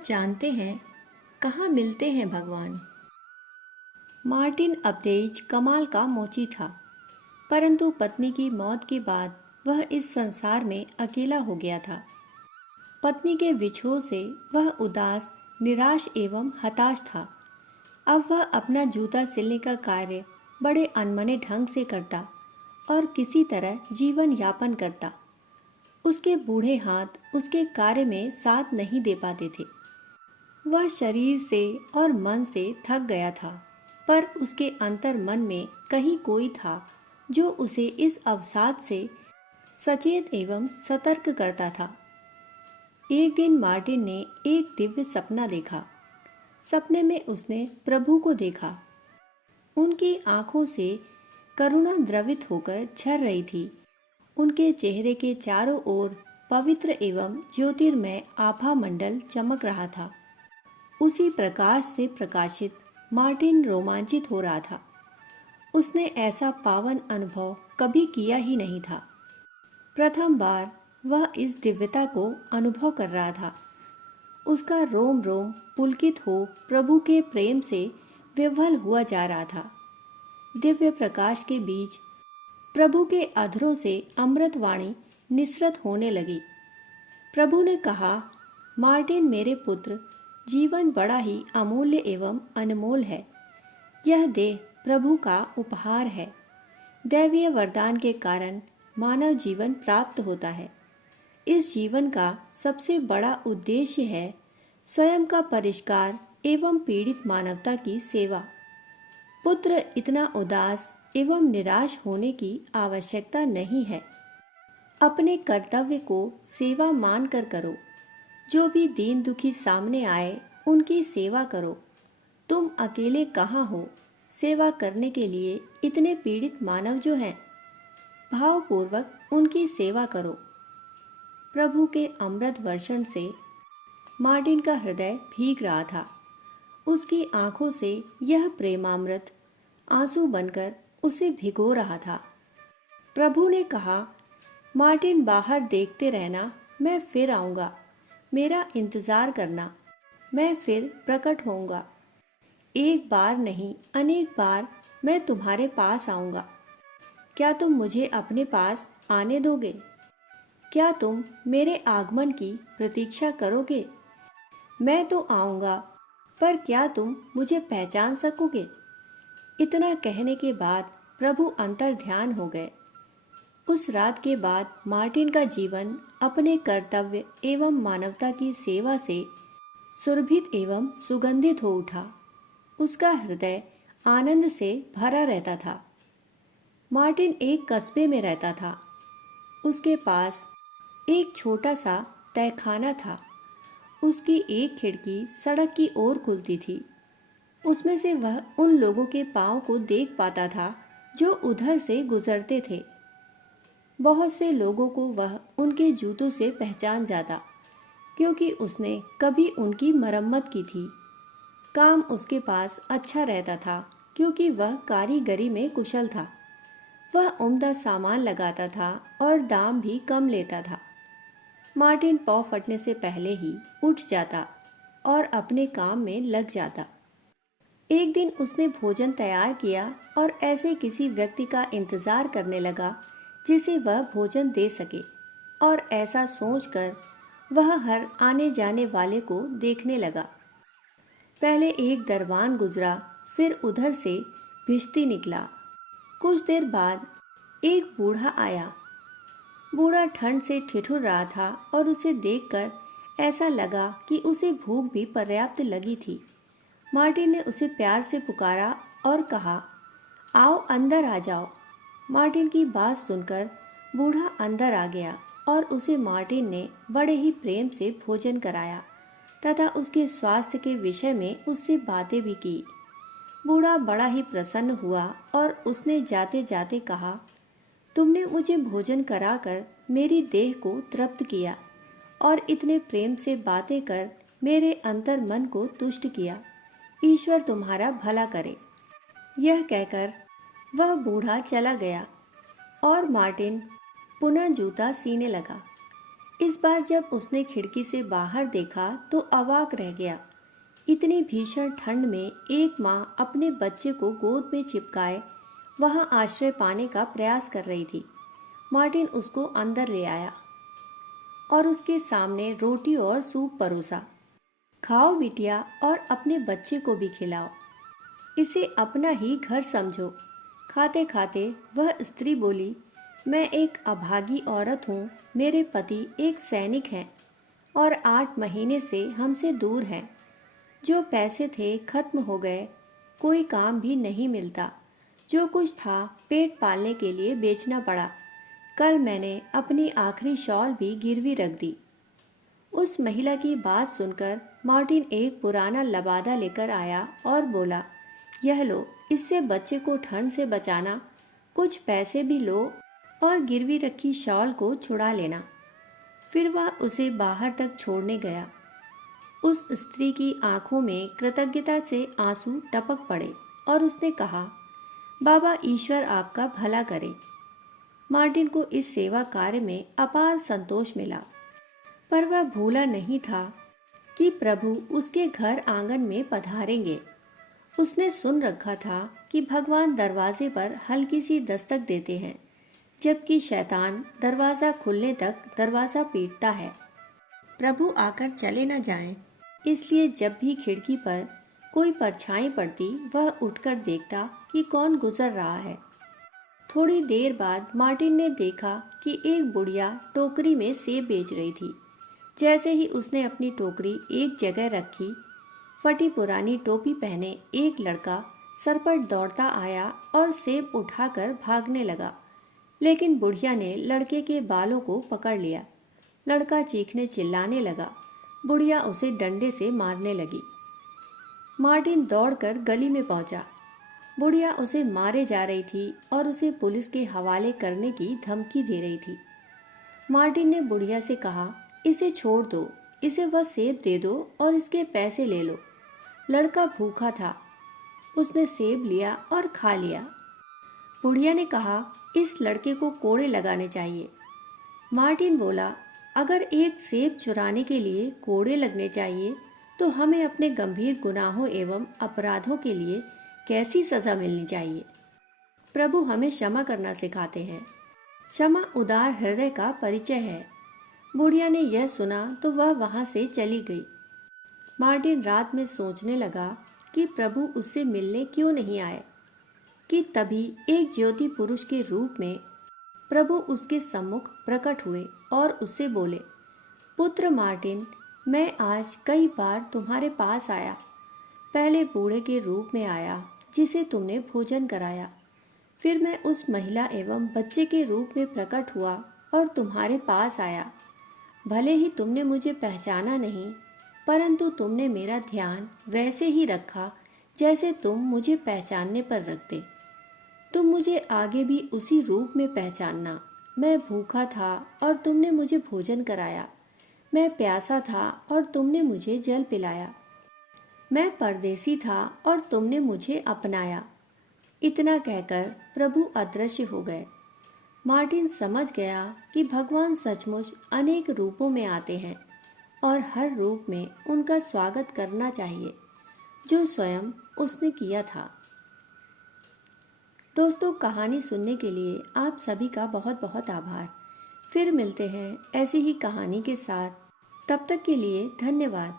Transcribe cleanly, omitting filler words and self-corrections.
आप जानते हैं कहाँ मिलते हैं भगवान। मार्टिन अब्देइज कमाल का मोची था, परंतु पत्नी की मौत के बाद वह इस संसार में अकेला हो गया था। पत्नी के विछोह से वह उदास, निराश एवं हताश था। अब वह अपना जूता सिलने का कार्य बड़े अनमने ढंग से करता और किसी तरह जीवन यापन करता। उसके बूढ़े हाथ उसके कार्य में साथ नहीं दे पाते थे। वह शरीर से और मन से थक गया था, पर उसके अंतर मन में कहीं कोई था जो उसे इस अवसाद से सचेत एवं सतर्क करता था। एक दिन मार्टिन ने एक दिव्य सपना देखा। सपने में उसने प्रभु को देखा। उनकी आंखों से करुणा द्रवित होकर झर रही थी। उनके चेहरे के चारों ओर पवित्र एवं ज्योतिर्मय आभा मंडल चमक रहा था। उसी प्रकाश से प्रकाशित मार्टिन रोमांचित हो रहा था। उसने ऐसा पावन अनुभव कभी किया ही नहीं था। प्रथम बार वह इस दिव्यता को अनुभव कर रहा था। उसका रोम रोम पुलकित हो प्रभु के प्रेम से विह्वल हुआ जा रहा था। दिव्य प्रकाश के बीच प्रभु के अधरों से अमृत वाणी निसृत होने लगी। प्रभु ने कहा, मार्टिन मेरे पुत्र, जीवन बड़ा ही अमूल्य एवं अनमोल है। यह देह प्रभु का उपहार है। दैवीय वरदान के कारण मानव जीवन प्राप्त होता है। इस जीवन का सबसे बड़ा उद्देश्य है स्वयं का परिष्कार एवं पीड़ित मानवता की सेवा। पुत्र, इतना उदास एवं निराश होने की आवश्यकता नहीं है। अपने कर्तव्य को सेवा मानकर करो। जो भी दीन दुखी सामने आए उनकी सेवा करो। तुम अकेले कहाँ हो सेवा करने के लिए इतने पीड़ित मानव जो हैं। भावपूर्वक उनकी सेवा करो। प्रभु के अमृत वर्षण से मार्टिन का हृदय भीग रहा था। उसकी आंखों से यह प्रेमामृत आंसू बनकर उसे भिगो रहा था। प्रभु ने कहा, मार्टिन बाहर देखते रहना, मैं फिर आऊँगा। मेरा इंतज़ार करना, मैं फिर प्रकट होऊंगा। एक बार नहीं, अनेक बार मैं तुम्हारे पास आऊँगा। क्या तुम मुझे अपने पास आने दोगे? क्या तुम मेरे आगमन की प्रतीक्षा करोगे? मैं तो आऊँगा, पर क्या तुम मुझे पहचान सकोगे? इतना कहने के बाद प्रभु अंतर ध्यान हो गए। उस रात के बाद मार्टिन का जीवन अपने कर्तव्य एवं मानवता की सेवा से सुरभित एवं सुगंधित हो उठा। उसका हृदय आनंद से भरा रहता था। मार्टिन एक कस्बे में रहता था। उसके पास एक छोटा सा तहखाना था। उसकी एक खिड़की सड़क की ओर खुलती थी। उसमें से वह उन लोगों के पाँव को देख पाता था जो उधर से गुजरते थे। बहुत से लोगों को वह उनके जूतों से पहचान जाता, क्योंकि उसने कभी उनकी मरम्मत की थी। काम उसके पास अच्छा रहता था, क्योंकि वह कारीगरी में कुशल था। वह उम्दा सामान लगाता था और दाम भी कम लेता था। मार्टिन पौ फटने से पहले ही उठ जाता और अपने काम में लग जाता। एक दिन उसने भोजन तैयार किया और ऐसे किसी व्यक्ति का इंतजार करने लगा जिसे वह भोजन दे सके, और ऐसा सोचकर वह हर आने जाने वाले को देखने लगा। पहले एक दरबान गुजरा, फिर उधर से भिश्ती निकला। कुछ देर बाद एक बूढ़ा आया। बूढ़ा ठंड से ठिठुर रहा था और उसे देखकर ऐसा लगा कि उसे भूख भी पर्याप्त लगी थी। मार्टिन ने उसे प्यार से पुकारा और कहा, आओ अंदर आ जाओ। मार्टिन की बात सुनकर बूढ़ा अंदर आ गया और उसे मार्टिन ने बड़े ही प्रेम से भोजन कराया तथा उसके स्वास्थ्य के विषय में उससे बातें भी की। बूढ़ा बड़ा ही प्रसन्न हुआ और उसने जाते जाते कहा, तुमने मुझे भोजन कराकर मेरी देह को तृप्त किया और इतने प्रेम से बातें कर मेरे अंतर मन को तुष्ट किया। ईश्वर तुम्हारा भला करे। यह कहकर वह बूढ़ा चला गया और मार्टिन पुनः जूता सीने लगा। इस बार जब उसने खिड़की से बाहर देखा तो अवाक रह गया। इतनी भीषण ठंड में एक माँ अपने बच्चे को गोद में चिपकाए वहां आश्रय पाने का प्रयास कर रही थी। मार्टिन उसको अंदर ले आया और उसके सामने रोटी और सूप परोसा। खाओ बिटिया और अपने बच्चे को भी खिलाओ। इसे अपना ही घर समझो। खाते खाते वह स्त्री बोली, मैं एक अभागी औरत हूँ। मेरे पति एक सैनिक हैं और 8 महीने से हमसे दूर हैं। जो पैसे थे खत्म हो गए। कोई काम भी नहीं मिलता। जो कुछ था पेट पालने के लिए बेचना पड़ा। कल मैंने अपनी आखिरी शॉल भी गिरवी रख दी। उस महिला की बात सुनकर मार्टिन एक पुराना लबादा लेकर आया और बोला, यह लो, इससे बच्चे को ठंड से बचाना। कुछ पैसे भी लो और गिरवी रखी शॉल को छुड़ा लेना। फिर वह उसे बाहर तक छोड़ने गया। उस स्त्री की आंखों में कृतज्ञता से आंसू टपक पड़े और उसने कहा, बाबा ईश्वर आपका भला करे। मार्टिन को इस सेवा कार्य में अपार संतोष मिला, पर वह भूला नहीं था कि प्रभु उसके घर आंगन में पधारेंगे। उसने सुन रखा था कि भगवान दरवाजे पर हल्की सी दस्तक देते हैं, जबकि शैतान दरवाज़ा खुलने तक दरवाज़ा पीटता है। प्रभु आकर चले न जाएं, इसलिए जब भी खिड़की पर कोई परछाई पड़ती वह उठकर देखता कि कौन गुजर रहा है। थोड़ी देर बाद मार्टिन ने देखा कि एक बुढ़िया टोकरी में सेब बेच रही थी। जैसे ही उसने अपनी टोकरी एक जगह रखी, फटी पुरानी टोपी पहने एक लड़का सरपट दौड़ता आया और सेब उठाकर भागने लगा। लेकिन बुढ़िया ने लड़के के बालों को पकड़ लिया। लड़का चीखने चिल्लाने लगा। बुढ़िया उसे डंडे से मारने लगी। मार्टिन दौड़कर गली में पहुंचा। बुढ़िया उसे मारे जा रही थी और उसे पुलिस के हवाले करने की धमकी दे रही थी। मार्टिन ने बुढ़िया से कहा, इसे छोड़ दो, इसे वह सेब दे दो और इसके पैसे ले लो। लड़का भूखा था। उसने सेब लिया और खा लिया। बुढ़िया ने कहा, इस लड़के को कोड़े लगाने चाहिए। मार्टिन बोला, अगर एक सेब चुराने के लिए कोड़े लगने चाहिए तो हमें अपने गंभीर गुनाहों एवं अपराधों के लिए कैसी सज़ा मिलनी चाहिए। प्रभु हमें क्षमा करना सिखाते हैं। क्षमा उदार हृदय का परिचय है। बुढ़िया ने यह सुना तो वह वहाँ से चली गई। मार्टिन रात में सोचने लगा कि प्रभु उससे मिलने क्यों नहीं आए, कि तभी एक ज्योति पुरुष के रूप में प्रभु उसके सम्मुख प्रकट हुए और उससे बोले, पुत्र मार्टिन, मैं आज कई बार तुम्हारे पास आया। पहले बूढ़े के रूप में आया जिसे तुमने भोजन कराया। फिर मैं उस महिला एवं बच्चे के रूप में प्रकट हुआ और तुम्हारे पास आया। भले ही तुमने मुझे पहचाना नहीं, परंतु तुमने मेरा ध्यान वैसे ही रखा जैसे तुम मुझे पहचानने पर रखते। तुम मुझे आगे भी उसी रूप में पहचानना। मैं भूखा था और तुमने मुझे भोजन कराया। मैं प्यासा था और तुमने मुझे जल पिलाया। मैं परदेसी था और तुमने मुझे अपनाया। इतना कहकर प्रभु अदृश्य हो गए। मार्टिन समझ गया कि भगवान सचमुच अनेक रूपों में आते हैं और हर रूप में उनका स्वागत करना चाहिए, जो स्वयं उसने किया था। दोस्तों, कहानी सुनने के लिए आप सभी का बहुत बहुत आभार। फिर मिलते हैं ऐसी ही कहानी के साथ। तब तक के लिए धन्यवाद।